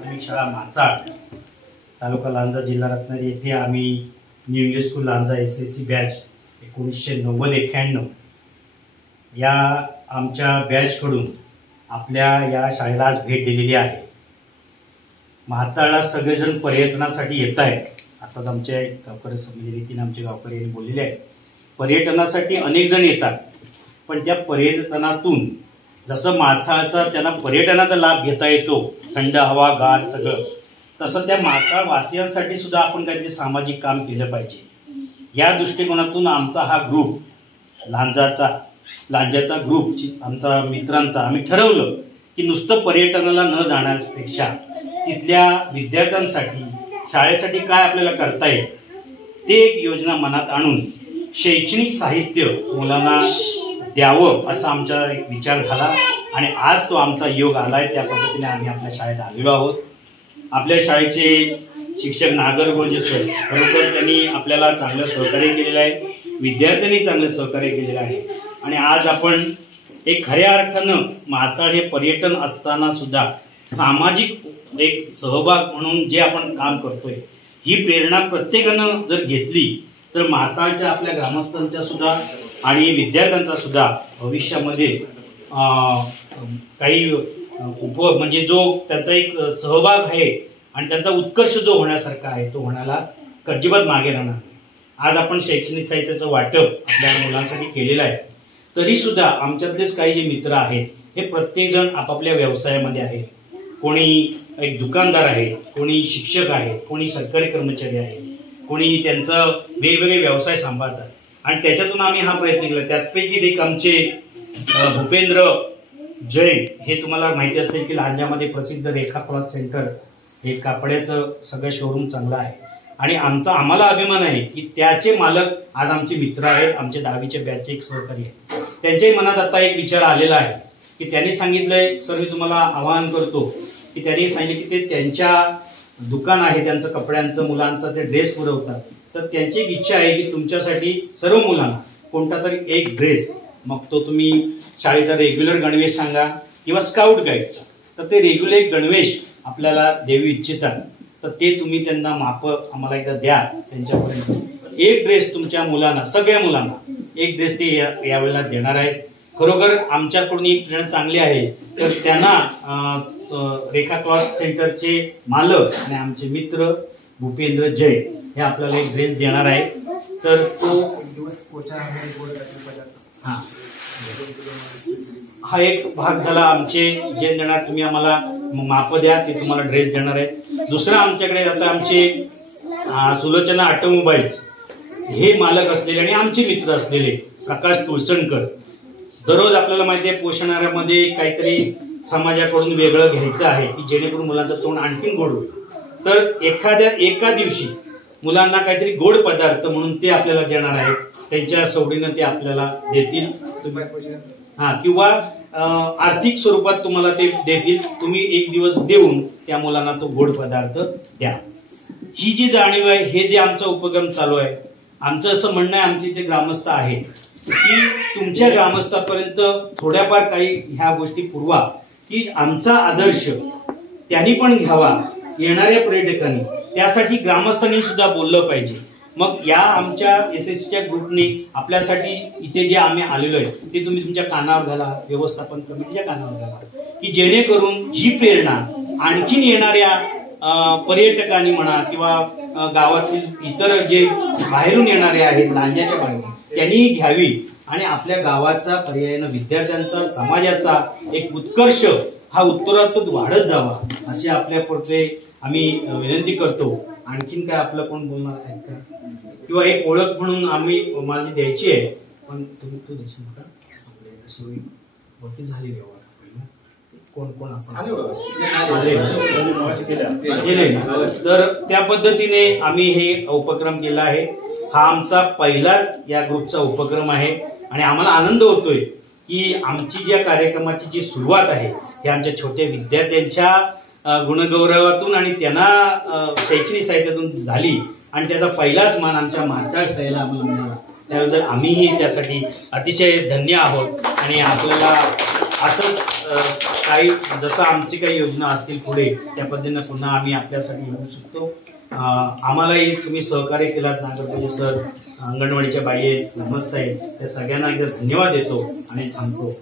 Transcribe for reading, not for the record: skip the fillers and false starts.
प्राथमिक शाळा माचाळ, तालुका लांजा, जिल्हा रत्नागिरी येथे आम्ही new English school Lanja SSC batch 1990-91 या आमच्या बॅचकडून आपल्या या शाळेला आज भेट दिलेली आहे। माचाळला सगळेजण पर्यटनासाठी येत आहेत। आता आमच्या गावकरी समितीने आमचे गावकरी बोललेले आहे, पर्यटनासाठी अनेक जण येतात, पण त्या पर्यटनातून जसं माचाळचा त्यांना पर्यटनाचा लाभ घेता येतो, थंड हवा गार सगळं, तसं त्या माचाळ वासियांसाठी सुद्धा आपण काहीतरी सामाजिक काम केलं पाहिजे। या दृष्टिकोनातून आमचा हा ग्रुप लांजाचा ग्रुप आमचा मित्रांचा आम्ही ठरवलं की नुसतं पर्यटनाला न जाण्यापेक्षा तिथल्या विद्यार्थ्यांसाठी शाळेसाठी काय आपल्याला करता येईल ते एक योजना मनात आणून शैक्षणिक साहित्य मुलांना द्यावं असा आमचा एक विचार झाला आणि आज तो आमचा योग आलाय। त्या पद्धतीने आम्ही आपल्या शाळेत आलेलो आहोत। आपल्या शाळेचे शिक्षक नागरगोंजे सर खरोखर त्यांनी आपल्याला चांगलं सहकार्य केलेलं आहे, विद्यार्थ्यांनी चांगलं सहकार्य केलेलं आहे आणि आज आपण एक खऱ्या अर्थानं माचाळ हे पर्यटन असताना सुद्धा सामाजिक एक सहभाग म्हणून जे आपण काम करतोय, ही प्रेरणा प्रत्येकानं जर घेतली तर माचाळच्या आपल्या ग्रामस्थांच्या सुद्धा आणि विद्यार्थ्यांचा सुद्धा भविष्यामध्ये काही म्हणजे जो त्यांचा एक सहभाग आहे आणि त्यांचा उत्कर्ष जो होण्यासारखा आहे तो होण्याला अजिबात मागे राहणार नाही। आज आपण शैक्षणिक साहित्याचं वाटप आपल्या मुलांसाठी केलेलं आहे, तरी सुद्धा आमच्यातलेच काही जे मित्र आहेत हे प्रत्येकजण आपापल्या व्यवसायामध्ये आहे। कोणी एक दुकानदार आहे, कोणी शिक्षक आहे, कोणी सरकारी कर्मचारी आहे, कोणी त्यांचा वेगवेगळे व्यवसाय सांभाळतात आणि त्याच्यातून आम्ही हा प्रयत्न केला। त्यापैकी एक आमचे भूपेंद्र जैन, हे तुम्हाला माहिती असेल की लांजामध्ये प्रसिद्ध रेखा क्लॉथ सेंटर हे कापड्याचं सगळं शोरूम चांगलं आहे आणि आम्हाला अभिमान आहे की त्याचे मालक आज आमचे मित्र आहेत, आमचे 10वीच्या बॅचचे एक सहकारी आहेत। त्यांच्याही मनात आता एक विचार आलेला आहे की त्यांनी सांगितलंय, सर मी तुम्हाला आवाहन करतो की त्यांनी सांगितलं की ते त्यांच्या दुकान आहे त्यांचं कपड्यांचं, मुलांचं ते ड्रेस पुरवतात, तर त्यांची एक इच्छा आहे की तुमच्यासाठी सर्व मुलांना कोणता तरी एक ड्रेस, मग तो तुम्ही शाळेचा रेग्युलर गणवेश सांगा किंवा स्काउट गाईडचा, तर ते रेग्युलर एक गणवेश आपल्याला देऊ इच्छितात तर ते तुम्ही त्यांना माप आम्हाला एकदा द्या त्यांच्यापर्यंत। एक ड्रेस तुमच्या मुलांना, सगळ्या मुलांना एक ड्रेस ते यावेळेला देणार आहेत। खरोखर आमच्याकडून एक प्रेरणा चांगली आहे, तर त्यांना रेखा क्लॉथ सेंटरचे मालक आणि आमचे मित्र भूपेंद्र जैन हे आपल्याला एक ड्रेस देणार आहे। तर तो हा एक भाग झाला आमचे जे देणार, तुम्ही आम्हाला माप द्या ते तुम्हाला ड्रेस देणार आहे। दुसरा आमच्याकडे आता आमचे सुलोचना ऑटोमोबाईल्स हे मालक असलेले आणि आमचे मित्र असलेले प्रकाश तुळसणकर, दररोज आपल्याला माहिती आहे पोषणाऱ्यामध्ये काहीतरी समाजाकडून वेगळं घ्यायचं आहे की जेणेकरून मुलांचं तोंड आणखीन गोड होईल, तर एका दिवशी मुलांना काहीतरी गोड पदार्थ म्हणून ते आपल्याला देणार आहेत। त्यांच्या सवडीनं ते आपल्याला देतील किंवा आर्थिक स्वरूपात तुम्हाला ते देतील, तुम्ही एक दिवस देऊन त्या मुलांना तो गोड पदार्थ द्या। ही जी जाणीव आहे, हे जे आमचा उपक्रम चालू आहे, आमचं असं म्हणणं आहे, आमचे इथे ग्रामस्थ आहेत की तुमच्या ग्रामस्थापर्यंत थोड्याफार काही ह्या गोष्टी पुरवा की आमचा आदर्श त्यांनी पण घ्यावा, येणाऱ्या पर्यटकांनी, त्यासाठी ग्रामस्थांनी सुद्धा बोललं पाहिजे। मग या आमच्या SSCच्या ग्रुपने आपल्यासाठी इथे जे आम्ही आलेलो आहे ते तुम्ही तुमच्या कानावर घाला, व्यवस्थापन कमिटीच्या कानावर घाला, की जेणेकरून ही प्रेरणा आणखीन येणाऱ्या पर्यटकांनी म्हणा किंवा गावातील इतर जे बाहेरून येणारे आहेत लांजाच्या बाहेरून, त्यांनी घ्यावी आणि आपल्या गावाचा पर्यायानं विद्यार्थ्यांचा समाजाचा एक उत्कर्ष हा उत्तरोत्तर वाढत जावा अशी आपल्यापुरते आम्ही विनंती करतो। आणखीन काय आपलं कोण बोलणार आहे का, किंवा एक ओळख म्हणून आम्ही मला द्यायची आहे, पण तुम्ही तो द्यायची मोठा आपल्या झालेली कोण कोण आपण तर त्या पद्धतीने आम्ही हे उपक्रम केला आहे। हा आमचा पहिलाच या ग्रुपचा उपक्रम आहे आणि आम्हाला आनंद होतोय की आमची ज्या कार्यक्रमाची जी सुरुवात आहे हे आमच्या छोट्या विद्यार्थ्यांच्या गुणगौरवातून आणि त्यांना शैक्षणिक साहित्यातून झाली आणि त्याचा पहिलाच मान आमच्या माचाळ शाळेला आम्हाला मिळाला। त्याबद्दल आम्हीही त्यासाठी अतिशय धन्य आहोत आणि आपल्याला असंच काही जसं आमची काही योजना असतील पुढे त्या पद्धतीनं पुन्हा आम्ही आपल्यासाठी येऊ शकतो. आम्हालाही तुम्ही सहकार्य केलात. नागरगोजे सर, अंगणवाडीच्या बाई आहेत, समजत आहेत, त्या सगळ्यांना एकदा धन्यवाद देतो आणि थांबतो.